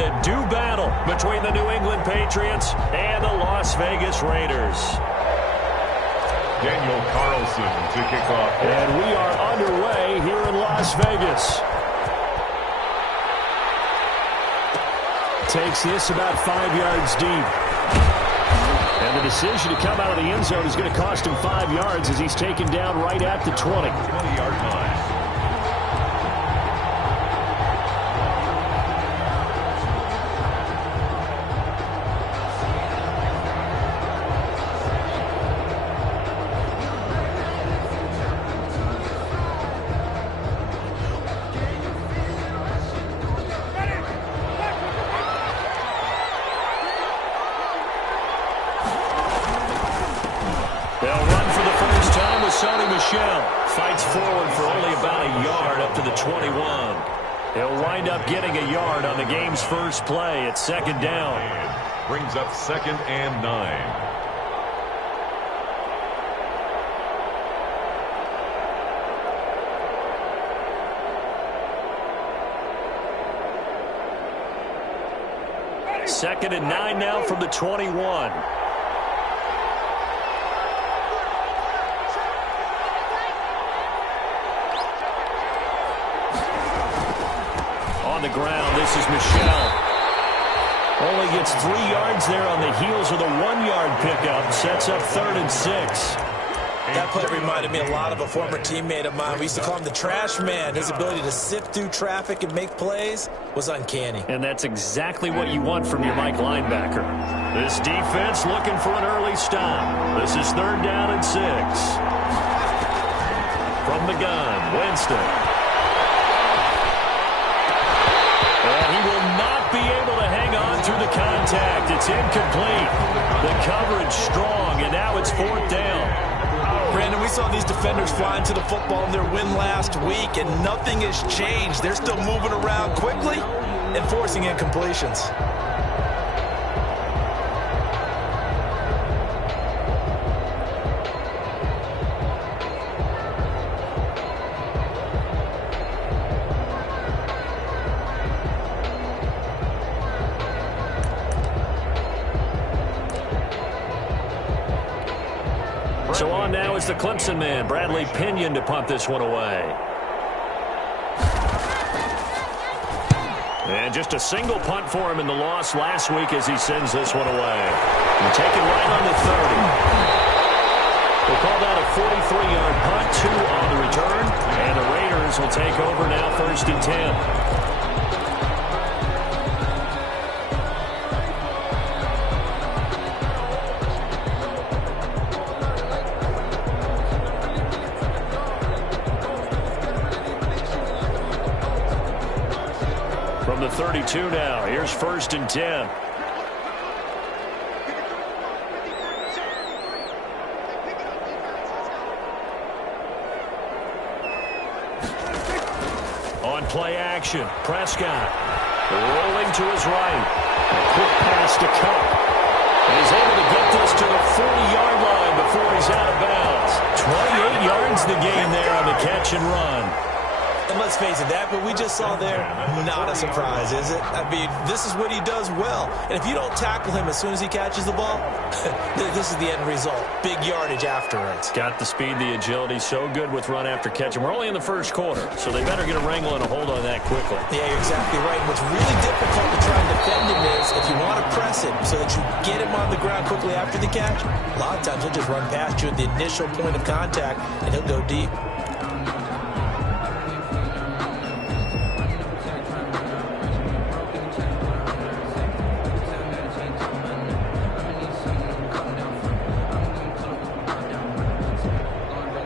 a do battle between the New England Patriots and the Las Vegas Raiders. Daniel Carlson to kick off. And we are underway here in Las Vegas. Takes this about 5 yards deep. And the decision to come out of the end zone is going to cost him 5 yards as he's taken down right at the 20. 20-yard line. Fights forward for only about a yard up to the 21. He'll wind up getting a yard on the game's first play at second down. Brings up 2nd and 9. Second and 9 now from the 21. On the ground, this is Michel. Only gets 3 yards there on the heels of the 1-yard pickup. Sets up 3rd and 6. That play reminded me a lot of a former teammate of mine. We used to call him the trash man. His ability to sift through traffic and make plays was uncanny. And that's exactly what you want from your Mike linebacker. This defense looking for an early stop. This is 3rd down and 6. From the gun, Winston. And he will not be able to hang on through the contact. It's incomplete. The coverage strong, and now it's 4th down. Brandon, we saw these defenders flying to the football in their win last week, and nothing has changed. They're still moving around quickly and forcing incompletions. So on now is the Clemson man, Bradley Pinion, to punt this one away. And just a single punt for him in the loss last week as he sends this one away. And taken right on the 30. We'll call that a 43-yard punt, 2 on the return. And the Raiders will take over now 1st and 10. From the 32 now, here's 1st and 10. On play action, Prescott rolling to his right. A quick pass to Cup. And he's able to get this to the 40-yard line before he's out of bounds. 28 yards the gain there on the catch and run. And let's face it, that what we just saw there, not a surprise, is it? I mean, this is what he does well. And if you don't tackle him as soon as he catches the ball, this is the end result. Big yardage afterwards. Got the speed, the agility, so good with run after catch. And we're only in the first quarter, so they better get a wrangle and a hold on that quickly. Yeah, you're exactly right. What's really difficult to try and defend him is if you want to press him so that you get him on the ground quickly after the catch, a lot of times he'll just run past you at the initial point of contact, and he'll go deep.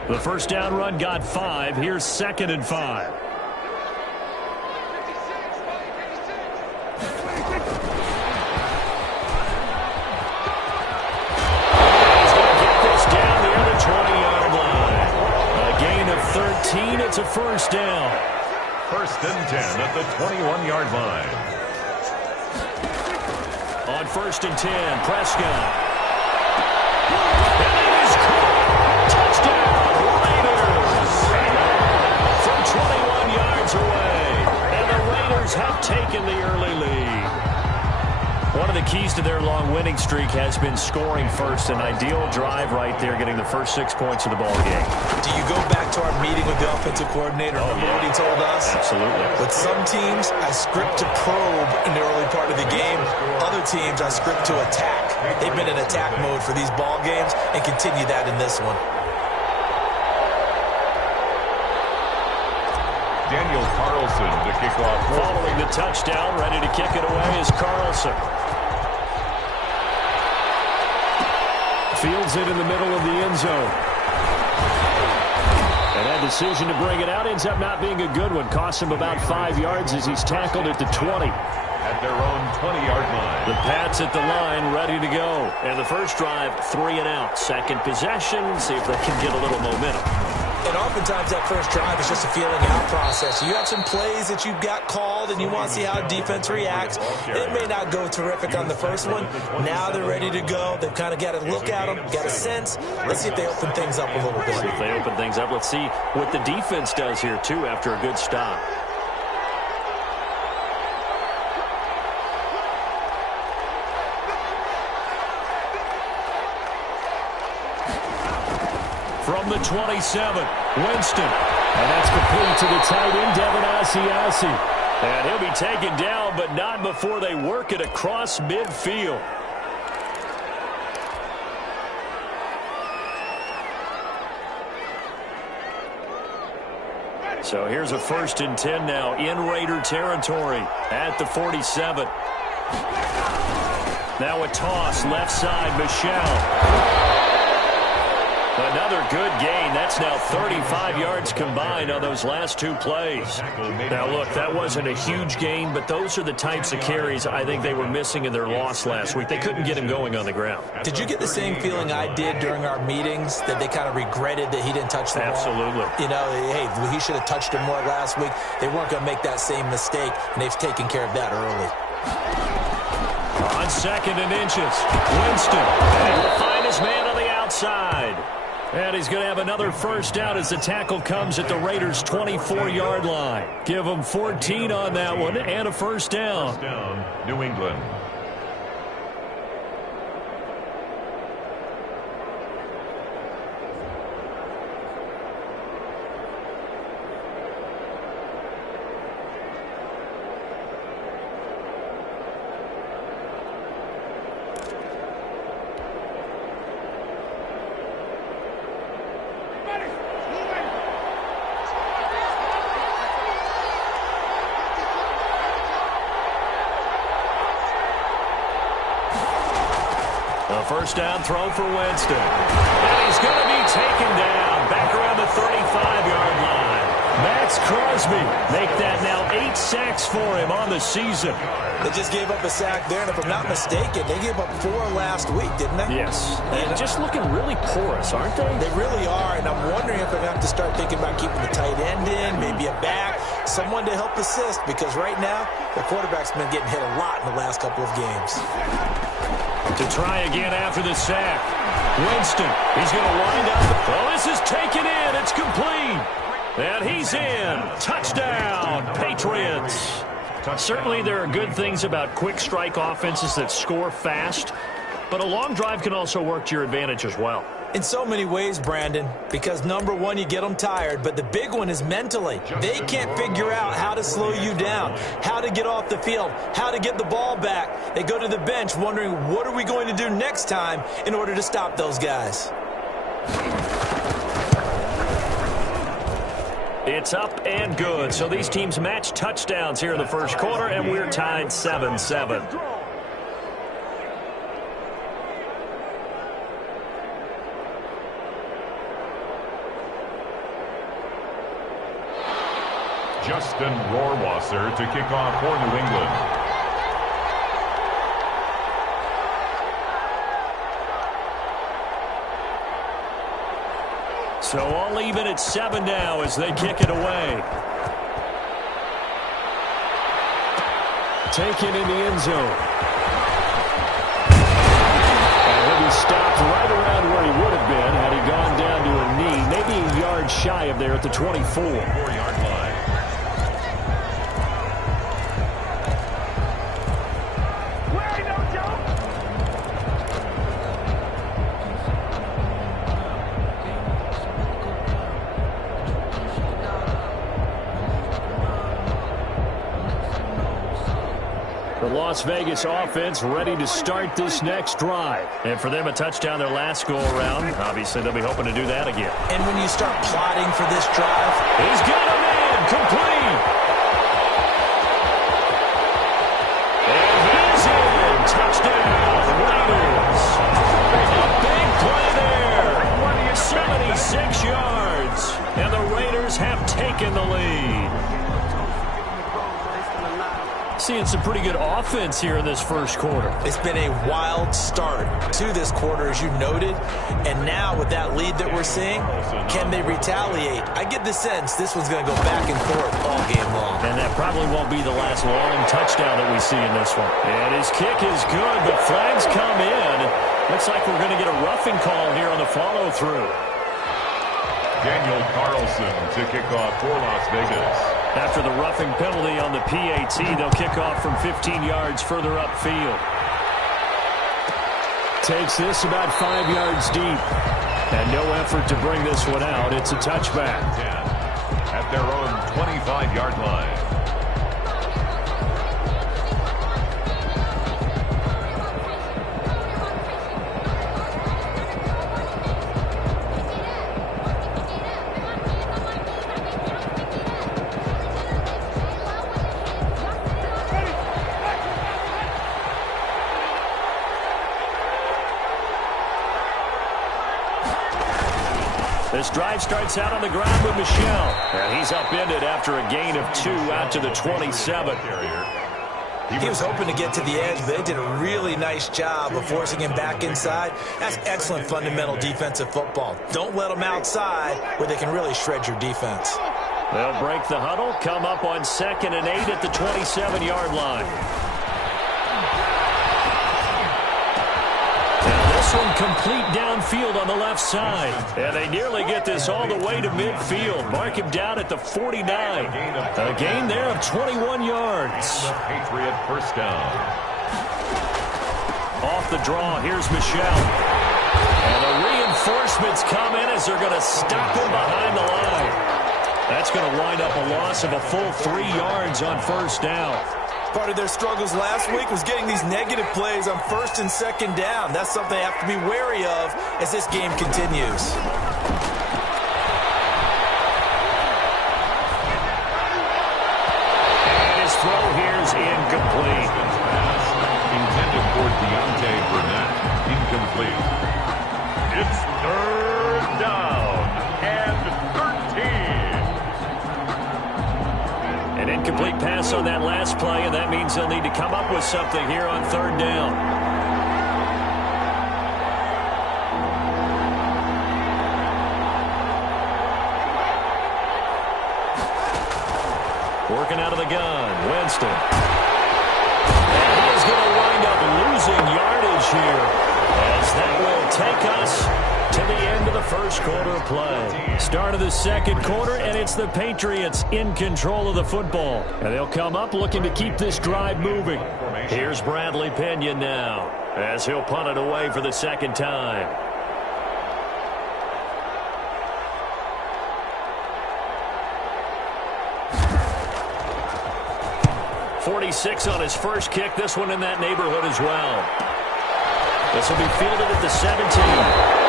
The first down run got 5. Here's 2nd and 5. He's going to get this down near the 20-yard line. A gain of 13. It's a first down. 1st and 10 at the 21-yard line. On 1st and 10, Prescott. And it is caught. Touchdown, Raiders. From 21 yards away. And the Raiders have taken the early lead. of the keys to their long winning streak has been scoring first. An ideal drive right there, getting the first 6 points of the ball game. Do you go back to our meeting with the offensive coordinator? Remember what he told us? Absolutely. With some teams, I script to probe in the early part of the game. Other teams, I script to attack. They've been in attack mode for these ball games and continue that in this one. Daniel Carlson to kick off. Following the touchdown, ready to kick it away is Carlson. Fields it in the middle of the end zone. And that decision to bring it out ends up not being a good one. Costs him about 5 yards as he's tackled at the 20. At their own 20-yard line. The Pats at the line, ready to go. And the first drive, 3 and out. Second possession, see if they can get a little momentum. And oftentimes that first drive is just a feeling out process. You have some plays that you've got called and you want to see how defense reacts. It may not go terrific on the first one. Now they're ready to go. They've kind of got to look at them, got a sense. Let's see if they open things up a little bit. See if they open things up. Let's see what the defense does here, too, after a good stop. From the 27, Winston. And that's complete to the tight end, Devin Asiasi. And he'll be taken down, but not before they work it across midfield. So here's a 1st and 10 now in Raider territory at the 47. Now a toss, left side, Michelle. Another good gain. That's now 35 yards combined on those last 2 plays. Now, look, that wasn't a huge gain, but those are the types of carries I think they were missing in their loss last week. They couldn't get him going on the ground. Did you get the same feeling I did during our meetings, that they kind of regretted that he didn't touch the ball? Absolutely. You know, hey, he should have touched him more last week. They weren't going to make that same mistake, and they've taken care of that early. On 2nd and inches, Winston. And he'll find his man on the outside. And he's going to have another first down as the tackle comes at the Raiders' 24-yard line. Give them 14 on that one and a first down. First down, New England. First down throw for Winston. And he's going to be taken down back around the 35-yard line. Max Crosby make that now 8 sacks for him on the season. They just gave up a sack there, and if I'm not mistaken, they gave up 4 last week, didn't they? Yes. And just looking really porous, aren't they? They really are, and I'm wondering if they're going to have to start thinking about keeping the tight end in, maybe a back, someone to help assist, because right now, the quarterback's been getting hit a lot in the last couple of games. To try again after the sack. Winston, he's going to wind up. Well, this is taken in. It's complete. And he's in. Touchdown, Patriots. Certainly there are good things about quick strike offenses that score fast, but a long drive can also work to your advantage as well. In so many ways, Brandon, because number one, you get them tired, but the big one is mentally. They can't figure out how to slow you down, how to get off the field, how to get the ball back. They go to the bench wondering, what are we going to do next time in order to stop those guys? It's up and good. So these teams match touchdowns here in the first quarter, and we're tied 7-7. Justin Rohrwasser to kick off for New England. So all even at 7 now as they kick it away. Taken in the end zone. And he'll be stopped right around where he would have been had he gone down to a knee, maybe a yard shy of there at the 24. 4-yard line. The Las Vegas offense ready to start this next drive. And for them, a touchdown their last go-around. Obviously, they'll be hoping to do that again. And when you start plotting for this drive, he's got a man complete. And he's in. Touchdown, Raiders. A big play there. 76 yards. And the Raiders have taken the lead. Seeing some pretty good offense here in this first quarter. It's been a wild start to this quarter, as you noted. And now with that lead that we're seeing, can they retaliate? I get the sense this one's going to go back and forth all game long. And that probably won't be the last long touchdown that we see in this one. And his kick is good, but flags come in. Looks like we're going to get a roughing call here on the follow-through. Daniel Carlson to kick off for Las Vegas. After the roughing penalty on the PAT, they'll kick off from 15 yards further upfield. Takes this about 5 yards deep. And no effort to bring this one out. It's a touchback. At their own 25-yard line. This drive starts out on the ground with Michel. And he's upended after a gain of 2 out to the 27. He was hoping to get to the edge, but they did a really nice job of forcing him back inside. That's excellent fundamental defensive football. Don't let them outside where they can really shred your defense. They'll break the huddle, come up on 2nd and 8 at the 27-yard line. One complete downfield on the left side. And they nearly get this all the way to midfield. Mark him down at the 49. A gain there of 21 yards. Patriot first down. Off the draw, here's Michel. And the reinforcements come in as they're going to stop him behind the line. That's going to wind up a loss of a full 3 yards on first down. Part of their struggles last week was getting these negative plays on 1st and 2nd down. That's something they have to be wary of as this game continues. And his throw here is incomplete. Intended for Deontay Burnett. Incomplete. It's 3rd down and 13. An incomplete pass on that last play, and that means they'll need to come up with something here on 3rd down. Working out of the gun, Winston. And he is going to wind up losing yardage here, as that will take us to the end of the first quarter of play. Start of the second quarter, and it's the Patriots in control of the football. And they'll come up looking to keep this drive moving. Here's Bradley Pinion now, as he'll punt it away for the second time. 46 on his first kick. This one in that neighborhood as well. This will be fielded at the 17.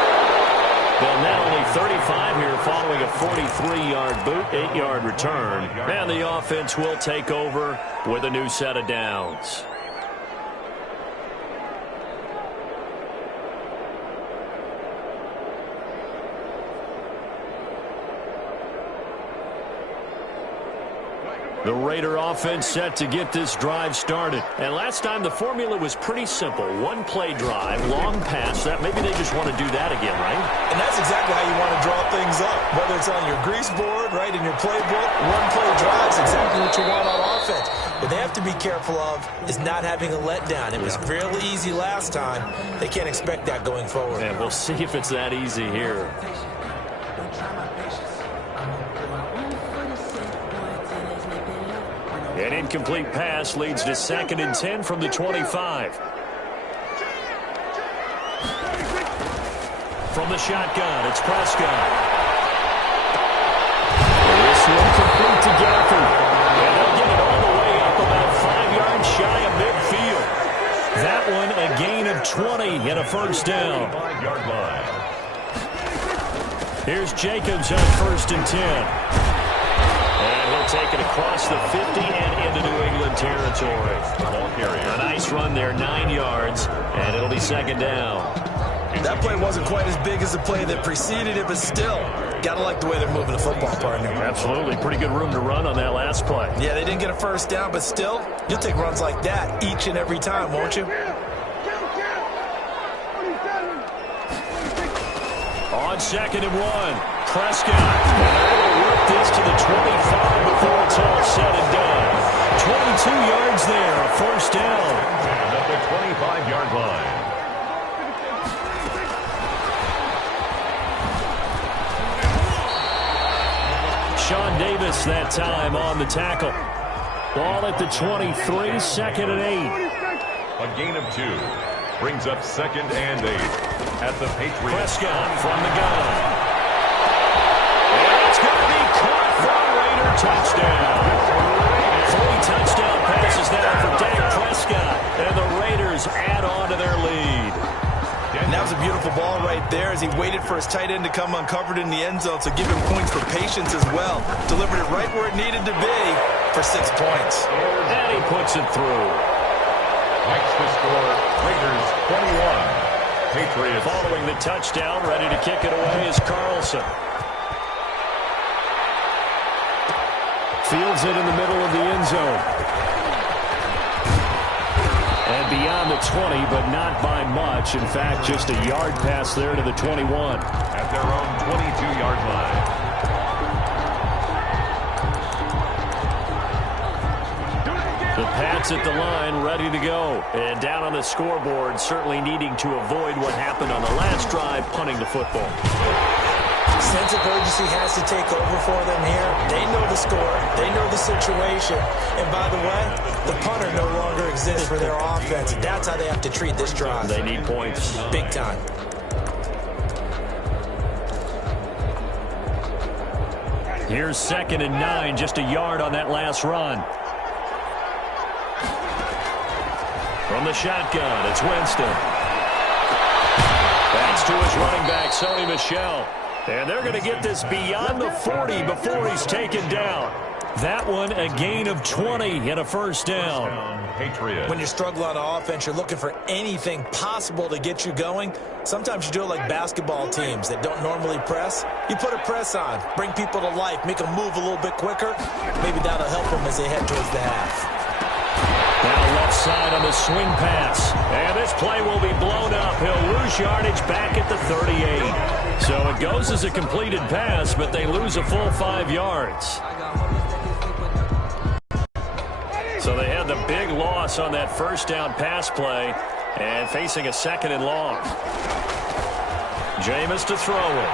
They'll net only 35 here following a 43-yard boot, 8-yard return. And the offense will take over with a new set of downs. The Raider offense set to get this drive started. And last time the formula was pretty simple. One play drive, long pass. That maybe they just want to do that again, right? And that's exactly how you want to draw things up. Whether it's on your grease board, right, in your playbook, one play drive is exactly what you want on offense. What they have to be careful of is not having a letdown. It was fairly easy last time. They can't expect that going forward. And we'll see if it's that easy here. An incomplete pass leads to 2nd and 10 from the 25. From the shotgun, it's Prescott. This one complete to Gafford. And they'll get it all the way up about 5 yards shy of midfield. 20 and a first down. 5-yard line. Here's Jacobs on 1st and 10. And he'll take it across the 50 and into New England territory. Ball carrier. A nice run there, 9 yards, and it'll be 2nd down. That play wasn't quite as big as the play that preceded it, but still, got to like the way they're moving the football, partner. Absolutely. Pretty good room to run on that last play. Yeah, they didn't get a first down, but still, you'll take runs like that each and every time, won't you? On 2nd and 1, Prescott. And they're going to work this to the 25 before it's all said and done. 22 yards there, a first down. And at the 25-yard line. Sean Davis that time on the tackle. Ball at the 23, 2nd and 8. A gain of 2. Brings up 2nd and 8 at the Patriots. Prescott from the gun. And it's going to be caught for a Raider touchdown. 3 touchdown passes now for Dak Prescott. And the Raiders add on to their lead. And that was a beautiful ball right there as he waited for his tight end to come uncovered in the end zone, so give him points for patience as well. Delivered it right where it needed to be for 6 points. And he puts it through. Makes the score Raiders 21. Patriots. Following the touchdown, ready to kick it away is Carlson. Fields it in the middle of the end zone. And beyond the 20, but not by much. In fact, just a yard pass there to the 21. At their own 22-yard line. The Pats at the line, ready to go. And down on the scoreboard, certainly needing to avoid what happened on the last drive, punting the football. Sense of urgency has to take over for them here. They know the score. They know the situation. And by the way, the punter no longer exists for their offense. That's how they have to treat this drive. They need points. Big time. Here's 2nd and 9, just a yard on that last run. From the shotgun, it's Winston. Backs to his running back, Sony Michel. And they're going to get this beyond the 40 before he's taken down. That one, a gain of 20 and a first down. Patriots. When you're struggling on offense, you're looking for anything possible to get you going. Sometimes you do it like basketball teams that don't normally press. You put a press on, bring people to life, make them move a little bit quicker. Maybe that'll help them as they head towards the half. Now left side on the swing pass. And this play will be blown up. He'll lose yardage back at the 38. So it goes as a completed pass, but they lose a full 5 yards. So they had the big loss on that first down pass play and facing a 2nd and long. Jameis to throw it.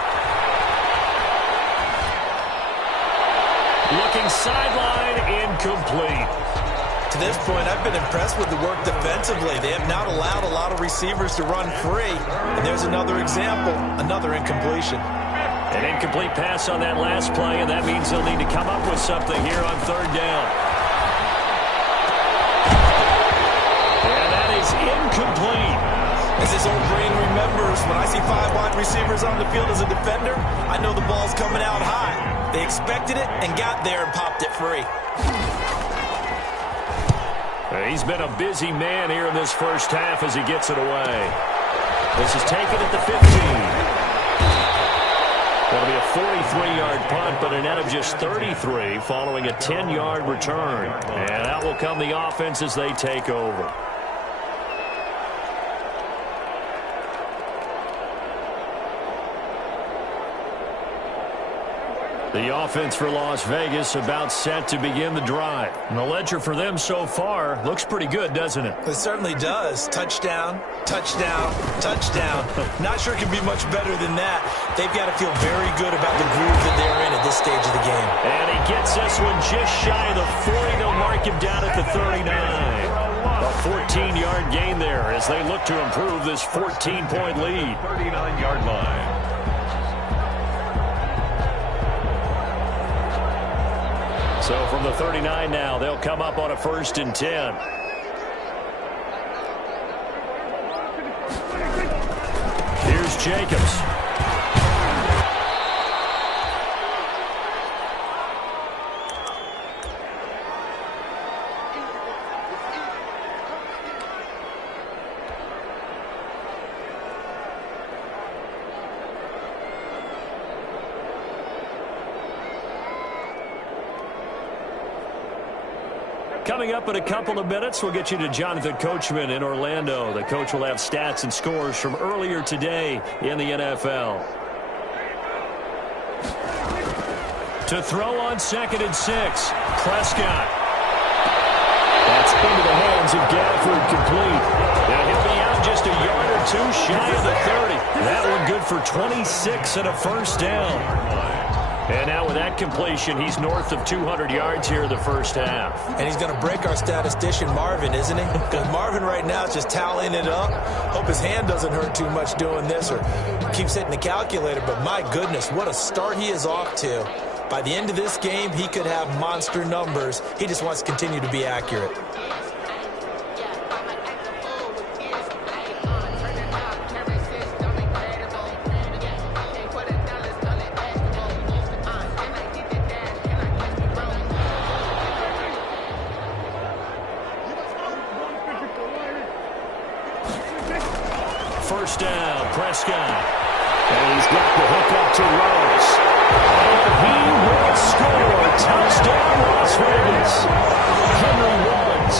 Looking sideline, incomplete. To this point, I've been impressed with the work defensively. They have not allowed a lot of receivers to run free. And there's another example, another incompletion. An incomplete pass on that last play, and that means they'll need to come up with something here on 3rd down. And that is incomplete. As his old brain remembers, when I see 5 wide receivers on the field as a defender, I know the ball's coming out high. They expected it and got there and popped it free. He's been a busy man here in this first half as he gets it away. This is taken at the 15. That'll be a 43-yard punt, but a net of just 33 following a 10-yard return. And out will come the offense as they take over. The offense for Las Vegas about set to begin the drive. And the ledger for them so far looks pretty good, doesn't it? It certainly does. Touchdown, touchdown, touchdown. Not sure it can be much better than that. They've got to feel very good about the groove that they're in at this stage of the game. And he gets this one just shy of the 40. They'll mark him down at the 39. A 14-yard gain there as they look to improve this 14-point lead. 39-yard line. So from the 39 now, they'll come up on a 1st and 10. Jacobs. Coming up in a couple of minutes, we'll get you to Jonathan Coachman in Orlando. The coach will have stats and scores from earlier today in the NFL. To throw on 2nd and 6, Prescott. That's into the hands of Gafford, complete. Now he'll be out just a yard or two shy of the 30. That one good for 26 and a first down. And now with that completion, he's north of 200 yards here in the first half. And he's going to break our statistician Marvin, isn't he? Because Marvin right now is just tallying it up. Hope his hand doesn't hurt too much doing this or keeps hitting the calculator. But my goodness, what a start he is off to. By the end of this game, he could have monster numbers. He just wants to continue to be accurate. First down, Prescott. And he's got the hook up to Rose. And he will score. Touchdown, Las Vegas. Henry Ruggs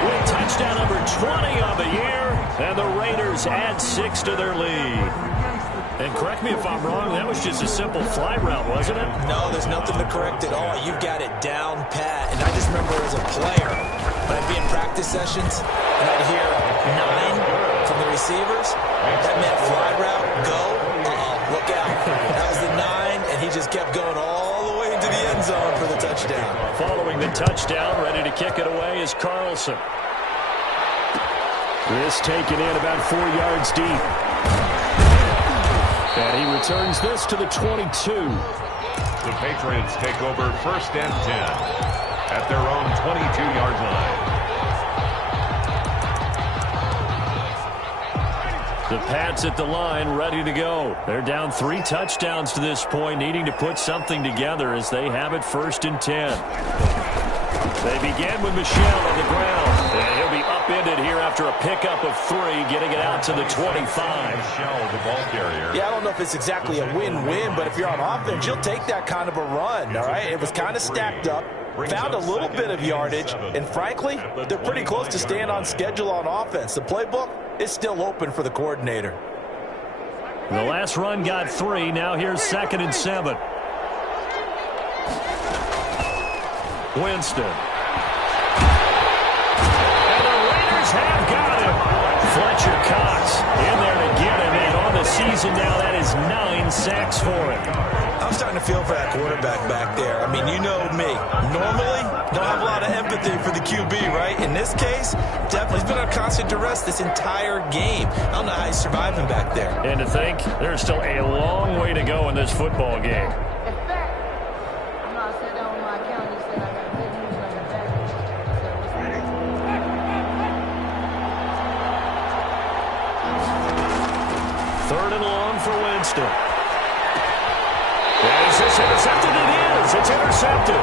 with touchdown number 20 on the year. And the Raiders add 6 to their lead. And correct me if I'm wrong, that was just a simple fly route, wasn't it? No, there's nothing to correct at all. You've got it down pat. And I just remember as a player, when I'd be in practice sessions, and I'd hear 9 from the receivers. That meant fly route, go, look out. That was the 9, and he just kept going all the way into the end zone for the touchdown. Following the touchdown, ready to kick it away is Carlson. This taken in about 4 yards deep. And he returns this to the 22. The Patriots take over 1st and 10 at their own 22-yard line. The Pats at the line, ready to go. They're down 3 touchdowns to this point, needing to put something together as they have it 1st and 10. They begin with Michel on the ground. And he'll be upended here after a pickup of 3, getting it out to the 25. Michel, the ball carrier. Yeah, I don't know if it's exactly a win-win, but if you're on offense, you'll take that kind of a run, all right? It was kind of stacked up. Found a little bit of yardage, and frankly, they're pretty close to staying on schedule on offense. The playbook is still open for the coordinator. The last run got 3. Now here's 2nd and 7. Winston. And the Raiders have got him. Fletcher Cox in there to get him. And on the season now, that is 9 sacks for him. I'm starting to feel for that quarterback back there. I mean, you know me. Normally, don't have a lot of empathy for the QB, right? In this case, definitely has been on constant duress this entire game. I don't know how he's surviving back there. And to think, there's still a long way to go in this football game. Third and long for Winston. Is this intercepted? It is. It's intercepted.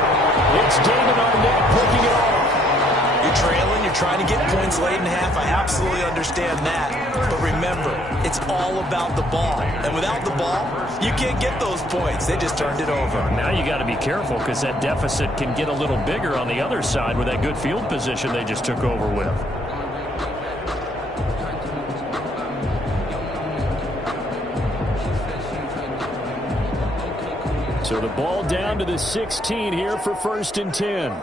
It's David Arnett picking it off. You're trailing. You're trying to get points late in half. I absolutely understand that. But remember, it's all about the ball. And without the ball, you can't get those points. They just turned it over. Now you got to be careful because that deficit can get a little bigger on the other side with that good field position they just took over with. So the ball down to the 16 here for 1st and 10.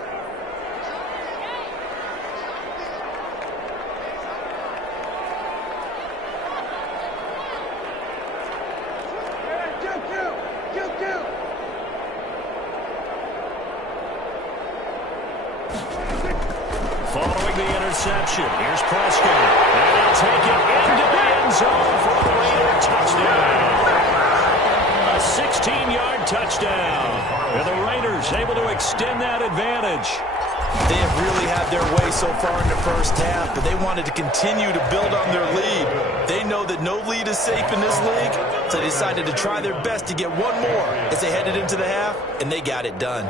Following the interception, here's Prescott. And he'll take it into the end zone for a Raider touchdown. A 16-yard touchdown. And the Raiders able to extend that advantage. They have really had their way so far in the first half, but they wanted to continue to build on their lead. They know that no lead is safe in this league, so they decided to try their best to get one more as they headed into the half, and they got it done.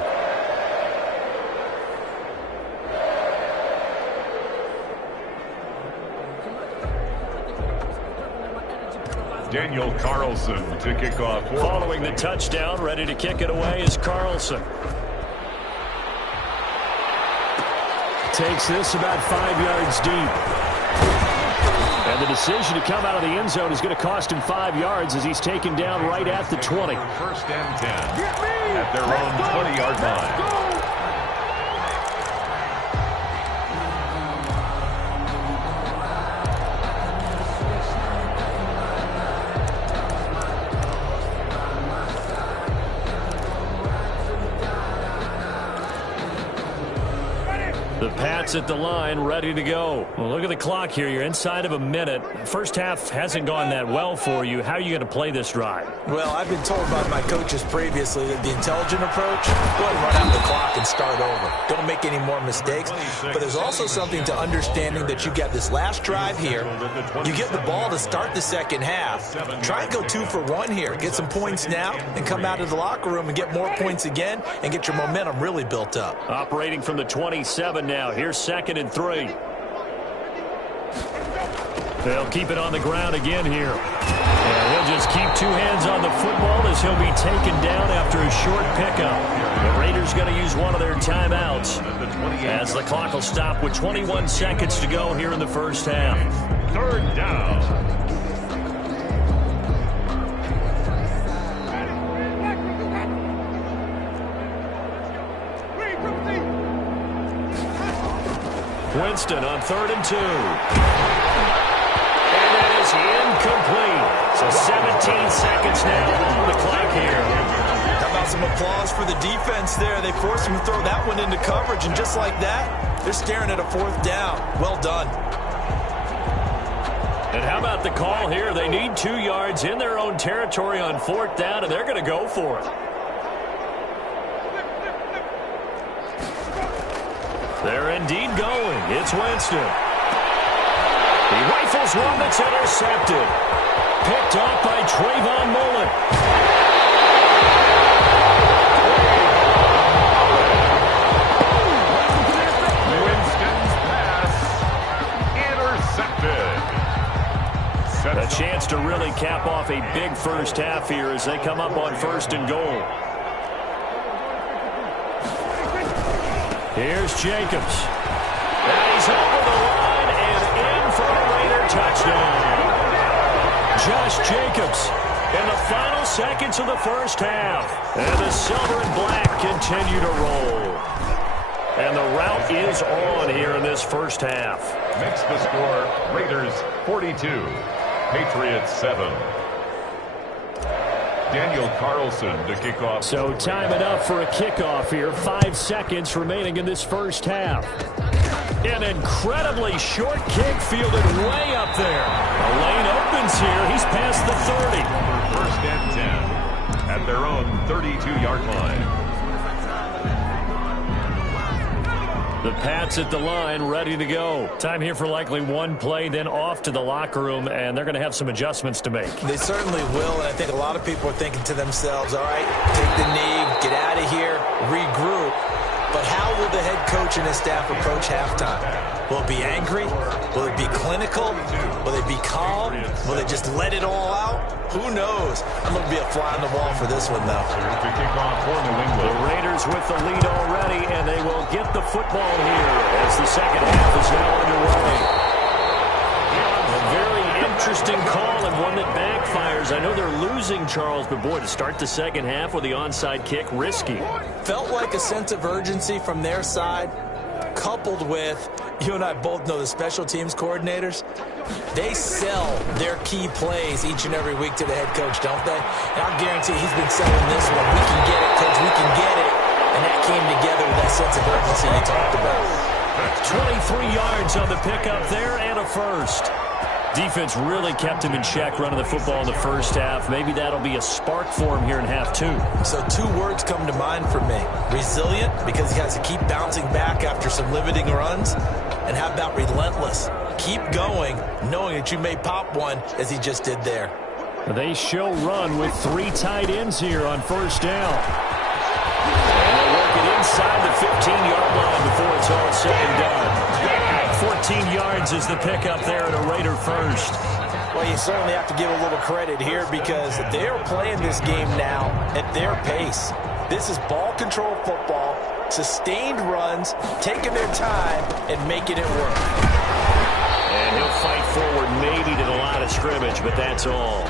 Daniel Carlson to kick off. Following the touchdown, ready to kick it away is Carlson. Takes this about 5 yards deep. And the decision to come out of the end zone is going to cost him 5 yards as he's taken down right at the 20. First and 10 at their own 20-yard line. The Pats at the line, ready to go. Well, look at the clock here. You're inside of a minute. First half hasn't gone that well for you. How are you going to play this drive? Well, I've been told by my coaches previously that the intelligent approach, go ahead and run out the clock and start over. Don't make any more mistakes. But there's also something to understanding that you got this last drive here. You get the ball to start the second half. Try and go 2 for 1 here. Get some points now and come out of the locker room and get more points again and get your momentum really built up. Operating from the 27 now. Here's 2nd and 3. They'll keep it on the ground again here. And he'll just keep 2 hands on the football as he'll be taken down after a short pickup. The Raiders going to use one of their timeouts as the clock will stop with 21 seconds to go here in the first half. 3rd down. Winston on 3rd and 2. And that is incomplete. So 17 seconds now on the clock here. How about some applause for the defense there? They forced him to throw that one into coverage, and just like that, they're staring at a 4th down. Well done. And how about the call here? They need 2 yards in their own territory on 4th down, and they're going to go for it. They're indeed going. It's Winston. He rifles one that's intercepted. Picked off by Trayvon Mullen. Winston's pass intercepted. A chance to really cap off a big first half here as they come up on 1st and goal. Here's Jacobs. And he's over the line and in for a Raider touchdown. Josh Jacobs in the final seconds of the first half. And the silver and black continue to roll. And the route is on here in this first half. Makes the score Raiders 42, Patriots 7. Daniel Carlson to kick off. So time it up for a kickoff here. 5 seconds remaining in this first half. An incredibly short kick fielded way up there. The lane opens here. He's past the 30. 1st and 10 at their own 32-yard line. The Pats at the line, ready to go. Time here for likely one play, then off to the locker room, and they're going to have some adjustments to make. They certainly will, and I think a lot of people are thinking to themselves, all right, take the knee, get out of here, regroup. But how will the head coach and his staff approach halftime? Will it be angry? Will it be clinical? Will it be calm? Will they just let it all out? Who knows? I'm going to be a fly on the wall for this one, though. To kick off for New England. The Raiders with the lead already, and they will get the football here as the second half is now underway. A very interesting call and one that backfires. I know they're losing, Charles, but boy, to start the second half with the onside kick, risky. Felt like a sense of urgency from their side, coupled with, you and I both know the special teams coordinators, they sell their key plays each and every week to the head coach, don't they? And I'll guarantee he's been selling this one. We can get it, coach, we can get it. And that came together with that sense of urgency you talked about. 23 yards on the pickup there and a first. Defense really kept him in check running the football in the first half. Maybe that'll be a spark for him here in half two. So 2 words come to mind for me. Resilient, because he has to keep bouncing back after some limiting runs. And how about relentless? Keep going, knowing that you may pop one, as he just did there. They show run with 3 tight ends here on first down. And they'll work it inside the 15-yard line before it's all said and done. 14 yards is the pickup there at a Raider first. Well, you certainly have to give a little credit here because they're playing this game now at their pace. This is ball control football, sustained runs, taking their time, and making it work. And he'll fight forward maybe to the line of scrimmage, but that's all.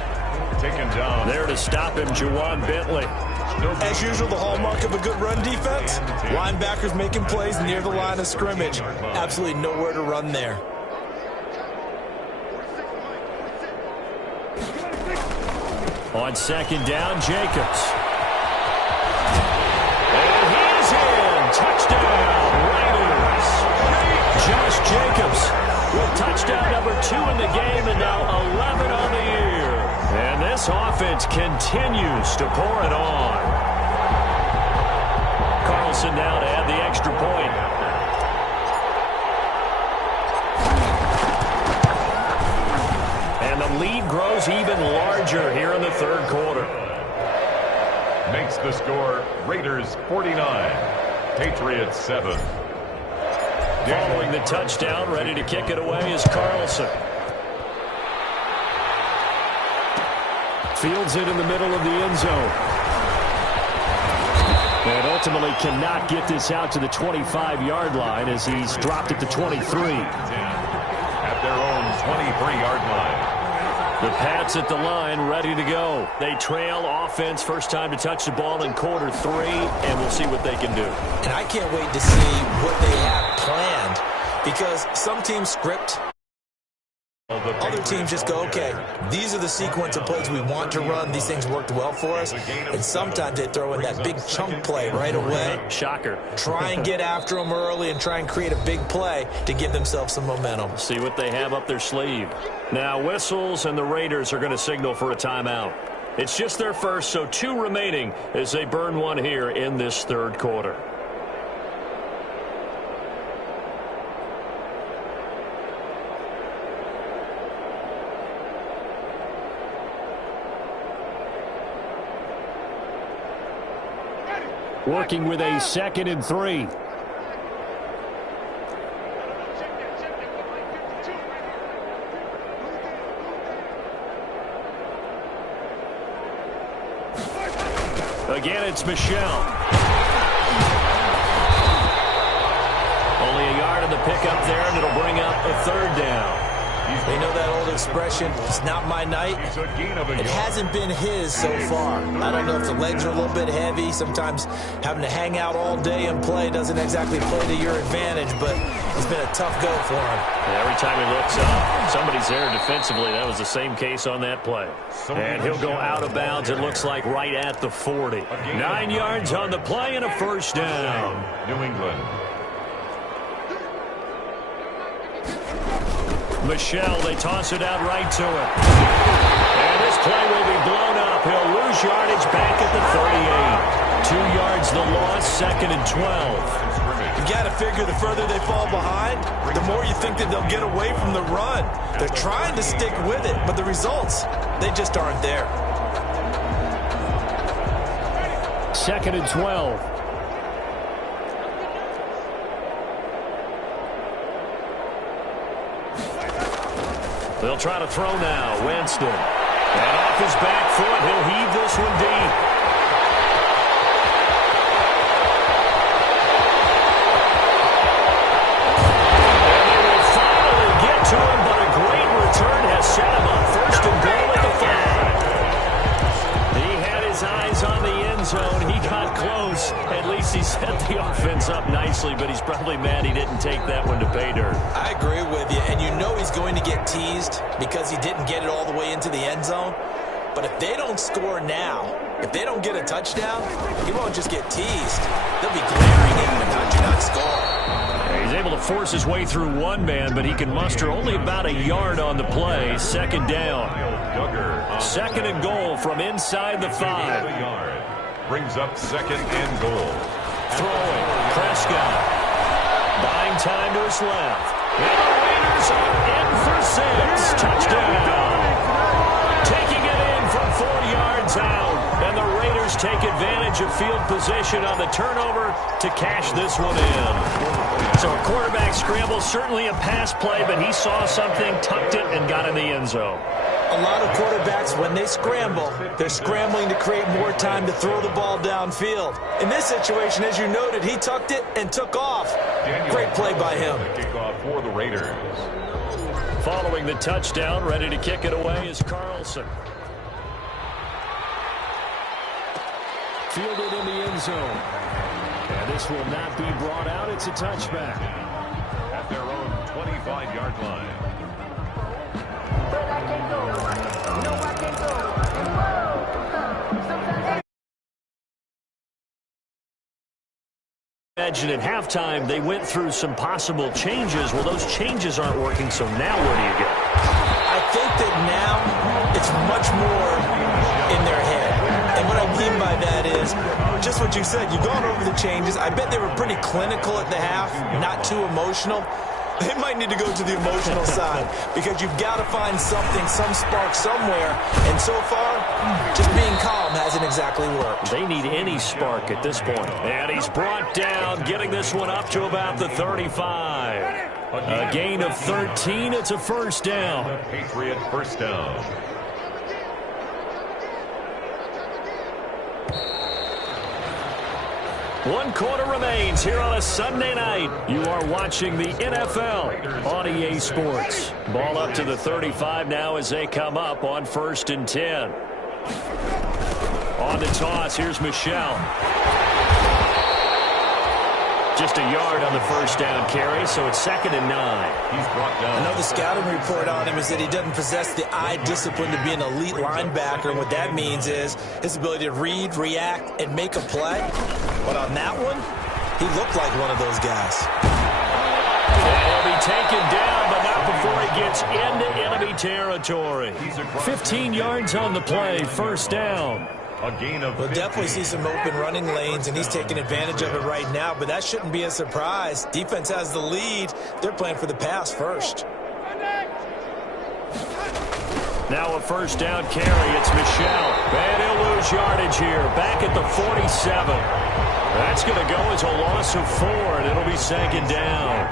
Taken down. There to stop him, Juwan Bentley. As usual, the hallmark of a good run defense, linebackers making plays near the line of scrimmage. Absolutely nowhere to run there. On second down, Jacobs. And he is in. Touchdown, Raiders. Josh Jacobs with touchdown number 2 in the game and now 11 on the year. And this offense continues to pour it on. Carlson now to add the extra point. And the lead grows even larger here in the third quarter. Makes the score Raiders 49, Patriots 7. Following the touchdown, ready to kick it away is Carlson. Fields it in the middle of the end zone. And ultimately cannot get this out to the 25-yard line as he's dropped it to 23. At their own 23-yard line. The Pats at the line, ready to go. They trail offense, first time to touch the ball in quarter 3, and we'll see what they can do. And I can't wait to see what they have planned because some teams script. Other teams just go, okay, these are the sequence of plays we want to run. These things worked well for us. And sometimes they throw in that big chunk play right away. Shocker. Try and get after them early and try and create a big play to give themselves some momentum. See what they have up their sleeve. Now whistles and the Raiders are going to signal for a timeout. It's just their first, so 2 remaining as they burn one here in this third quarter. Working with a 2nd and 3. Again, it's Michelle. Only a yard on the pickup there, and it'll bring up a 3rd down. They know that old expression, it's not my night. It hasn't been his so far. I don't know if the legs are a little bit heavy. Sometimes having to hang out all day and play doesn't exactly play to your advantage, but it's been a tough go for him. And every time he looks up, somebody's there defensively. That was the same case on that play. And he'll go out of bounds, it looks like, right at the 40. 9 yards on the play and a first down. New England. Michelle, they toss it out right to him. And this play will be blown up. He'll lose yardage back at the 38. 2 yards the loss, 2nd and 12. You got to figure the further they fall behind, the more you think that they'll get away from the run. They're trying to stick with it, but the results, they just aren't there. 2nd and 12. They'll try to throw now. Winston. And off his back foot, he'll heave this one deep. And they will finally get to him, but a great return has set him up. 1st and goal at the 5. He had his eyes on the end zone. He got close. At least he set the offense up nicely, but he's probably mad he didn't take that one to pay dirt. I agree with you, and you know he's going to get teased because he didn't get it all the way into the end zone. But if they don't score now, if they don't get a touchdown, he won't just get teased. They'll be glaring at him and not score. And He's able to force his way through one man, but he can muster only about a yard on the play. Second down. Second and goal from inside the 5. Brings up second and goal. Throwing. Prescott. Buying time to his left. And the Raiders are in for 6. Touchdown. Taking it in from 4 yards out. And the Raiders take advantage of field position on the turnover to cash this one in. So a quarterback scramble, certainly a pass play, but he saw something, tucked it, and got in the end zone. A lot of quarterbacks, when they scramble, they're scrambling to create more time to throw the ball downfield. In this situation, as you noted, he tucked it and took off. Great play by him. Kickoff for the Raiders. Following the touchdown, ready to kick it away is Carlson. Fielded in the end zone. And this will not be brought out. It's a touchback. At their own 25-yard line. Imagine at halftime they went through some possible changes. Well, those changes aren't working, so now what do you get? I think that now it's much more in their head. And what I mean by that is just what you said. You've gone over the changes. I bet they were pretty clinical at the half, not too emotional. They might need to go to the emotional side because you've got to find something, some spark somewhere. And so far, just being calm hasn't exactly worked. They need any spark at this point. And he's brought down, getting this one up to about the 35. A gain of 13. It's a first down. Patriot first down. One quarter remains here on a Sunday night. You are watching the NFL on EA Sports. Ball up to the 35 now as they come up on 1st and 10. On the toss, here's Michel. Just a yard on the first down carry, so it's 2nd and 9. He's brought down. I know the scouting report on him is that he doesn't possess the eye discipline to be an elite linebacker. And what that means is his ability to read, react, and make a play. But on that one, he looked like one of those guys. And he'll be taken down, but not before he gets into enemy territory. 15 yards on the play, first down. A gain of 15. We'll definitely see some open running lanes, and he's taking advantage of it right now, but that shouldn't be a surprise. Defense has the lead. They're playing for the pass first. Now a first down carry. It's Michel. And he'll lose yardage here. Back at the 47. That's going to go as a loss of 4, and it'll be 2nd down.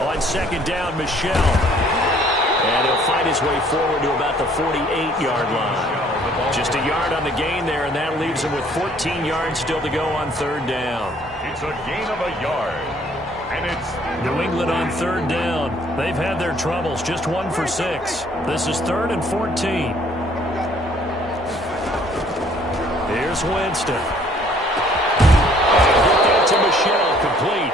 On 2nd down, Michel. And he'll find his way forward to about the 48-yard line. Just a yard on the gain there, and that leaves him with 14 yards still to go on 3rd down. It's a gain of a yard. And it's New England on 3rd down. They've had their troubles, just 1 for 6. This is 3rd and 14. Here's Winston. And get that to Michel, complete.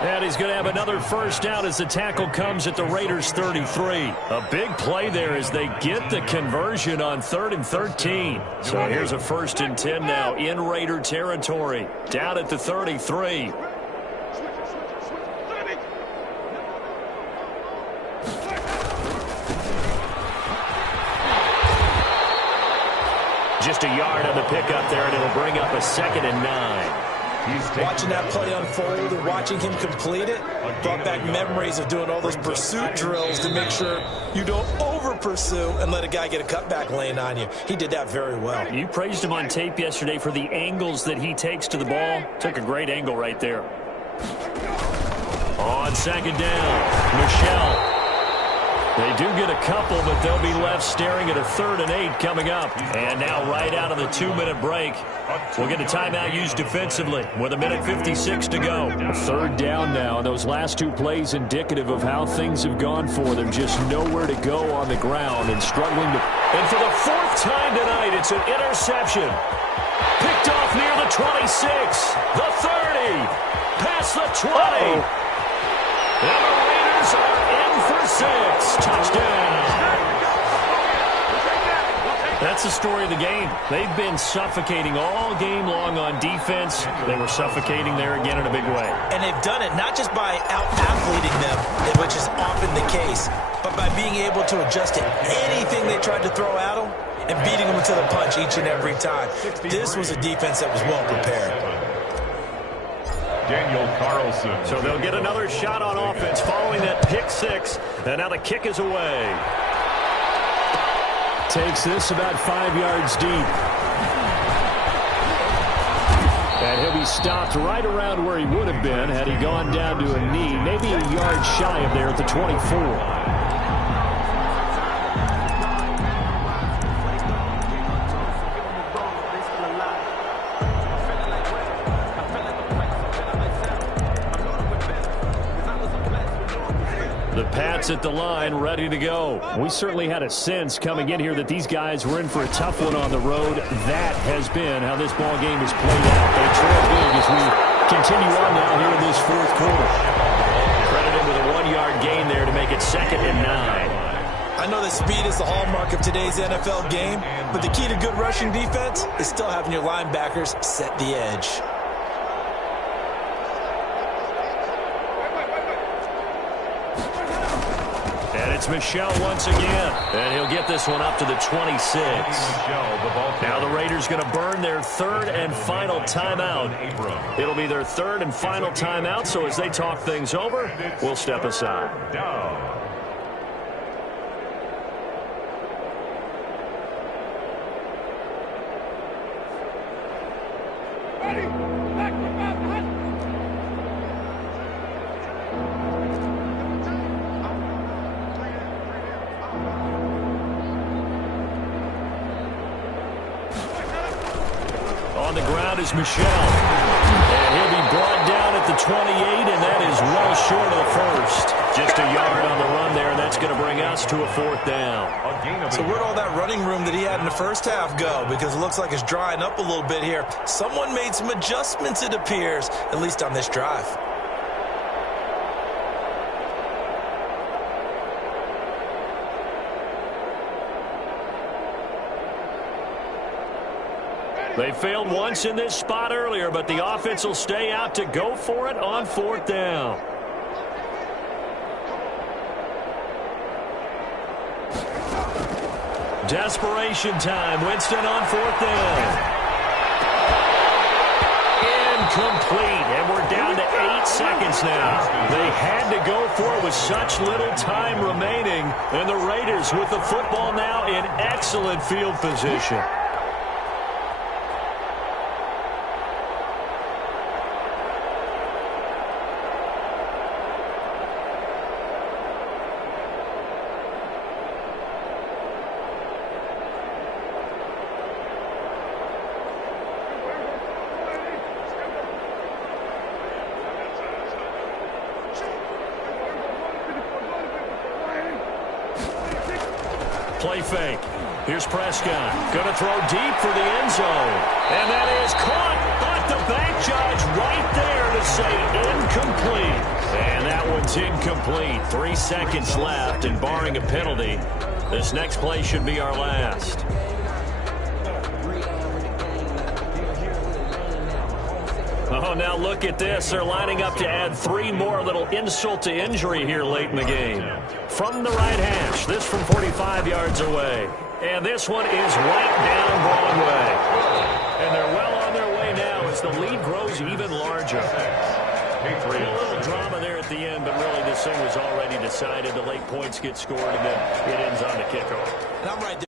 And he's going to have another first down as the tackle comes at the Raiders' 33. A big play there as they get the conversion on 3rd and 13. So here's a 1st and 10 now in Raider territory. Down at the 33. Just a yard on the pickup there, and it'll bring up a 2nd and 9. Watching that play unfold and watching him complete it brought back memories of doing all those pursuit drills to make sure you don't over-pursue and let a guy get a cutback lane on you. He did that very well. You praised him on tape yesterday for the angles that he takes to the ball. Took a great angle right there. On 2nd down, Michel. They do get a couple, but they'll be left staring at a 3rd and 8 coming up. And now right out of the 2-minute break, we'll get a timeout used defensively with 1:56 to go. 3rd down now. Those last 2 plays indicative of how things have gone for them. Just nowhere to go on the ground and struggling to... And for the 4th time tonight, it's an interception. Picked off near the 26, the 30, past the 20. And the Raiders are in for 6. Touchdown. that's the story of the game. They've been suffocating all game long on defense. They were suffocating there again in a big way. And they've done it not just by out-athleting them, which is often the case, but by being able to adjust to anything they tried to throw at them and beating them to the punch each and every time. This was a defense that was well prepared. Daniel Carlson. So they'll get another shot on offense following that pick six. And now the kick is away. Takes this about 5 yards deep. And he'll be stopped right around where he would have been had he gone down to a knee, maybe a yard shy of there at the 24. The Pats at the line, ready to go. We certainly had a sense coming in here that these guys were in for a tough one on the road. That has been how this ball game has played out. They trail big as we continue on now here in this fourth quarter. Credited with a 1-yard gain there to make it 2nd and 9. I know that speed is the hallmark of today's NFL game, but the key to good rushing defense is still having your linebackers set the edge. It's Michel once again, and he'll get this one up to the 26. Now the Raiders going to burn their 3rd and final timeout. It'll be their 3rd and final timeout, so as they talk things over, we'll step aside. On the ground is Michel. And he'll be brought down at the 28, and that is well short of the first. Just a yard on the run there, and that's going to bring us to a 4th down. So where'd all that running room that he had in the first half go? Because it looks like it's drying up a little bit here. Someone made some adjustments, it appears, at least on this drive. They failed once in this spot earlier, but the offense will stay out to go for it on 4th down. Desperation time. Winston on 4th down. Incomplete, and we're down to 8 seconds now. They had to go for it with such little time remaining, and the Raiders with the football now in excellent field position. Play fake. Here's Prescott. Going to throw deep for the end zone. And that is caught. But the bank judge right there to say incomplete. And that one's incomplete. 3 seconds left, and barring a penalty, this next play should be our last. Oh, now look at this. They're lining up to add 3 more. A little insult to injury here late in the game. From the right hash, this from 45 yards away. And this one is right down Broadway. And they're well on their way now as the lead grows even larger. A little drama there at the end, but really this thing was already decided. The late points get scored, and then it ends on the kickoff. And I'm right there.